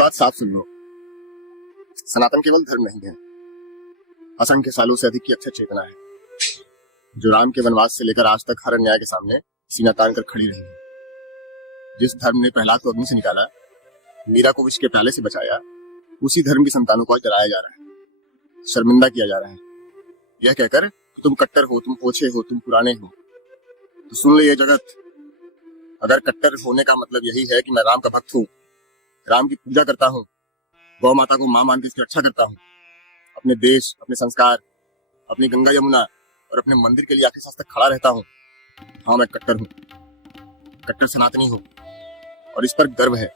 बात साफ सुन लो। सनातन केवल धर्म नहीं है, असंख्य सालों से अधिक की अक्षय चेतना है, जो राम के वनवास से लेकर आज तक हर अन्याय के सामने सीना तान कर खड़ी रही है। जिस धर्म ने प्रहलाद को अग्नि से निकाला, मीरा को विष के प्याले से बचाया, उसी धर्म की संतानों को आज डराया जा रहा है, शर्मिंदा किया जा रहा है, यह कहकर कि तुम कट्टर हो, तुम ओछे हो, तुम पुराने हो। तो सुन ले ये जगत, अगर कट्टर होने का मतलब यही है कि मैं राम का भक्त हूँ, राम की पूजा करता हूँ, गौ माता को मां मान के इसकी रक्षा करता हूँ, अपने देश, अपने संस्कार, अपनी गंगा यमुना और अपने मंदिर के लिए आखिरी सांस तक खड़ा रहता हूँ, हाँ मैं कट्टर हूँ, कट्टर सनातनी हूँ और इस पर गर्व है।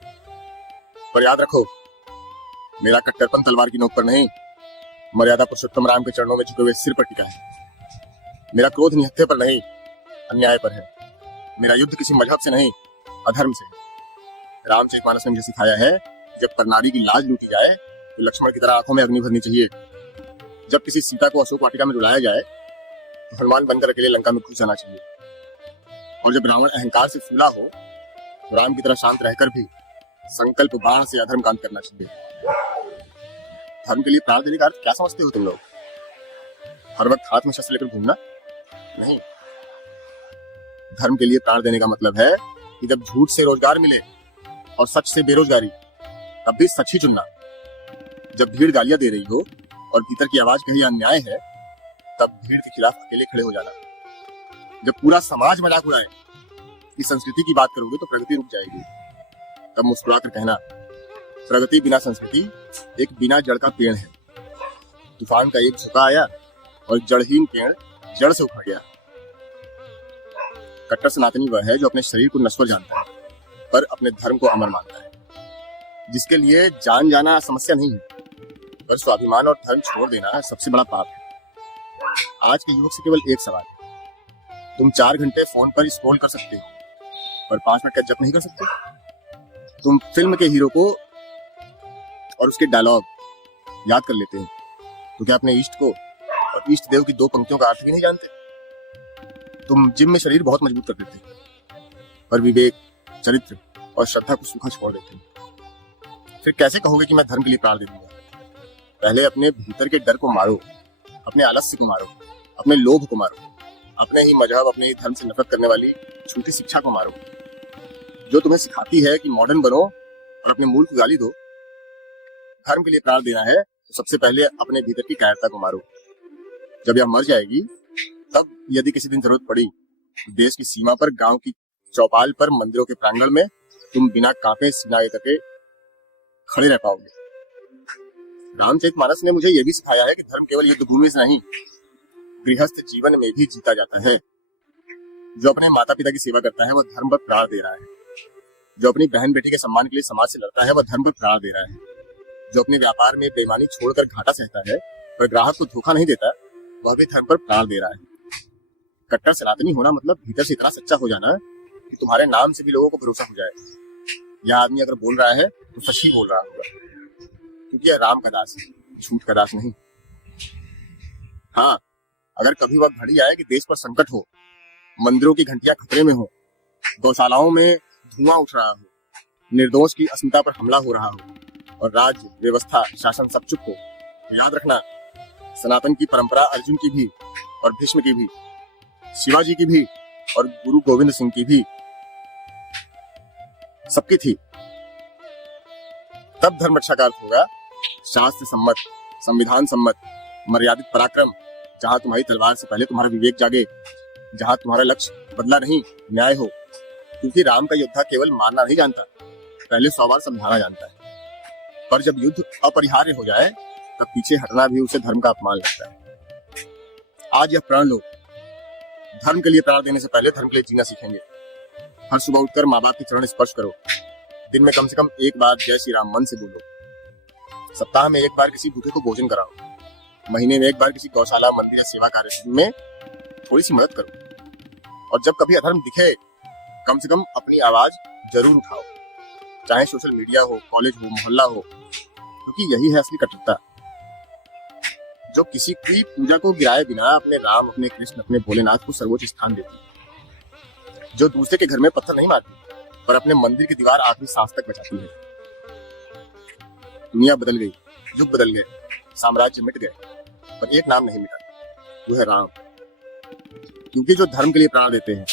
पर याद रखो, मेरा कट्टरपन तलवार की नोक पर नहीं, मर्यादा पुरुषोत्तम राम के चरणों में झुके हुए सिर पर टिका है। मेरा क्रोध निहत्थे पर नहीं, अन्याय पर है। मेरा युद्ध किसी मजहब से नहीं, अधर्म से है। रामचरितमानस ने मुझे सिखाया है, जब पर नारी की लाज लूटी जाए तो लक्ष्मण की तरह आंखों में अग्नि भरनी चाहिए। जब किसी सीता को अशोक वाटिका में रुलाया जाए तो हनुमान बनकर अकेले लंका में घुस जाना चाहिए। और जब रावण अहंकार से फूला हो तो राम की तरह शांत रहकर भी संकल्प बाण से अधर्म कांत करना चाहिए। धर्म के लिए प्राण देने का अर्थ क्या समझते हो तुम लोग? हर वक्त हाथ में शस्त्र लेकर घूमना नहीं। धर्म के लिए प्राण देने का मतलब है कि जब झूठ से रोजगार मिले और सच से बेरोजगारी, तब भी सच ही चुनना। जब भीड़ गालियां दे रही हो और भीतर की आवाज कहीं अन्याय है, तब भीड़ के खिलाफ अकेले खड़े हो जाना। जब पूरा समाज मजाक उड़ाए कि संस्कृति की बात करोगे तो प्रगति रुक जाएगी, तब मुस्कुराकर कहना, प्रगति बिना संस्कृति एक बिना जड़ का पेड़ है। तूफान का एक झोंका आया और जड़हीन पेड़ जड़ से उखड़ गया। कट्टर सनातनी वह है जो अपने शरीर को नश्वर जानता है पर अपने धर्म को अमर मानता है, जिसके लिए जान जाना समस्या नहीं है, पर स्वाभिमान और धर्म छोड़ देना सबसे बड़ा पाप है। आज के युवक से केवल एक सवाल है, तुम 4 घंटे फोन पर स्क्रॉल कर सकते हो पर 5 मिनट का जप नहीं कर सकते? तुम फिल्म के हीरो को और उसके डायलॉग याद कर लेते हो, तो क्या अपने इष्ट को और इष्ट देव की 2 पंक्तियों का अर्थ भी नहीं जानते? तुम जिम में शरीर बहुत मजबूत कर देते हो पर विवेक, चरित्र और श्रद्धा को सूखा छोड़ देते हो। फिर कैसे कहोगे कि मैं धर्म के लिए प्राण दे दूंगा? पहले अपने भीतर के डर को मारो, अपने आलस्य को मारो, अपने लोभ को मारो, अपने ही मजहब, अपने ही धर्म से नफरत करने वाली झूठी शिक्षा को मारो, जो तुम्हें सिखाती है कि मॉडर्न बनो और अपने मूल को गाली दो। धर्म के लिए प्राण देना है तो सबसे पहले अपने भीतर की कायरता को मारो। जब यह मर जाएगी, तब यदि किसी दिन जरूरत पड़ी, देश की सीमा पर, गांव की चौपाल पर, मंदिरों के प्रांगण में तुम बिना कांपे सीना आगे करके खड़े रह पाओगे। रामचरितमानस ने मुझे यह भी सिखाया है कि धर्म केवल युद्ध भूमि से नहीं, गृहस्थ जीवन में भी जीता जाता है। जो अपने माता पिता की सेवा करता है वह धर्म पर प्राण दे रहा है। जो अपनी बहन बेटी के सम्मान के लिए समाज से लड़ता है वह धर्म पर प्राण दे रहा है। जो अपने व्यापार में बेईमानी छोड़कर घाटा सहता है पर ग्राहक को धोखा नहीं देता, वह भी धर्म पर प्राण दे रहा है। कट्टर सनातनी होना मतलब भीतर से इतना सच्चा हो जाना कि तुम्हारे नाम से भी लोगों को भरोसा हो जाए। यह आदमी अगर बोल रहा है तो सच ही बोल रहा होगा, क्योंकि यह राम का दास है, झूठ का दास नहीं। हाँ, अगर कभी वह घड़ी आए कि देश पर संकट हो, मंदिरों की घंटियां खतरे में हो, गौशालाओं में धुआं उठ रहा हो, निर्दोष की अस्मिता पर हमला हो रहा हो और राज्य, व्यवस्था, शासन सब चुप हो, तो याद रखना, सनातन की परंपरा अर्जुन की भी और भीष्म की भी, शिवाजी की भी और गुरु गोविंद सिंह की भी, सबकी थी। तब धर्म रक्षा का अर्थ होगा शास्त्र सम्मत, संविधान सम्मत, मर्यादित पराक्रम, जहां तुम्हारी तलवार से पहले तुम्हारा विवेक जागे, जहां तुम्हारा लक्ष्य बदला नहीं न्याय हो। क्योंकि राम का योद्धा केवल मारना नहीं जानता, पहले 100 बार समझाना जानता है। पर जब युद्ध अपरिहार्य हो जाए तब पीछे हटना भी उसे धर्म का अपमान लगता है। आज यह प्रण लो, धर्म के लिए प्राण देने से पहले धर्म के लिए जीना सीखेंगे। हर सुबह उठकर माँ बाप के चरण स्पर्श करो, दिन में कम से कम 1 बार जय श्री राम मन से बोलो, सप्ताह में 1 बार किसी भूखे को भोजन कराओ, महीने में 1 बार किसी गौशाला, मंदिर या सेवा कार्य में थोड़ी सी मदद करो। और जब कभी अधर्म दिखे, कम से कम अपनी आवाज जरूर उठाओ, चाहे सोशल मीडिया हो, कॉलेज हो, मोहल्ला हो, क्योंकि यही है असली कट्टरता, जो किसी की पूजा को गिराए बिना अपने राम, अपने कृष्ण, अपने भोलेनाथ को सर्वोच्च स्थान देती है, जो दूसरे के घर में पत्थर नहीं मारती पर अपने मंदिर की दीवार आखिरी सांस तक बचाती है। दुनिया बदल गई, युग बदल गए, साम्राज्य मिट गए, पर एक नाम नहीं मिटा, वो है राम। क्योंकि जो धर्म के लिए प्राण देते हैं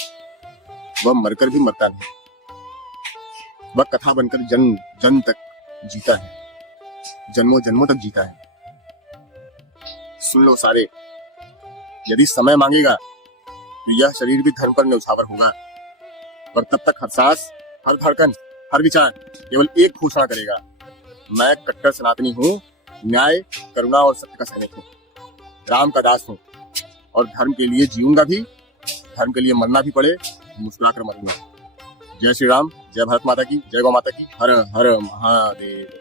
वह मरकर भी मरता नहीं, वह कथा बनकर जन्म जन्म तक जीता है, जन्मों जन्मों तक जीता है। सुन लो सारे, यदि समय मांगेगा तो यह शरीर भी धर्म पर न्यौछावर होगा, पर तब तक हर सांस, हर धड़कन, हर विचार केवल एक घोषणा करेगा, मैं कट्टर सनातनी हूँ, न्याय, करुणा और सत्य का सैनिक हूँ, राम का दास हूँ, और धर्म के लिए जीऊंगा भी, धर्म के लिए मरना भी पड़े मुस्कुरा कर मरूंगा। जय श्री राम, जय भारत माता की, जय गौ माता की, हर हर महादेव।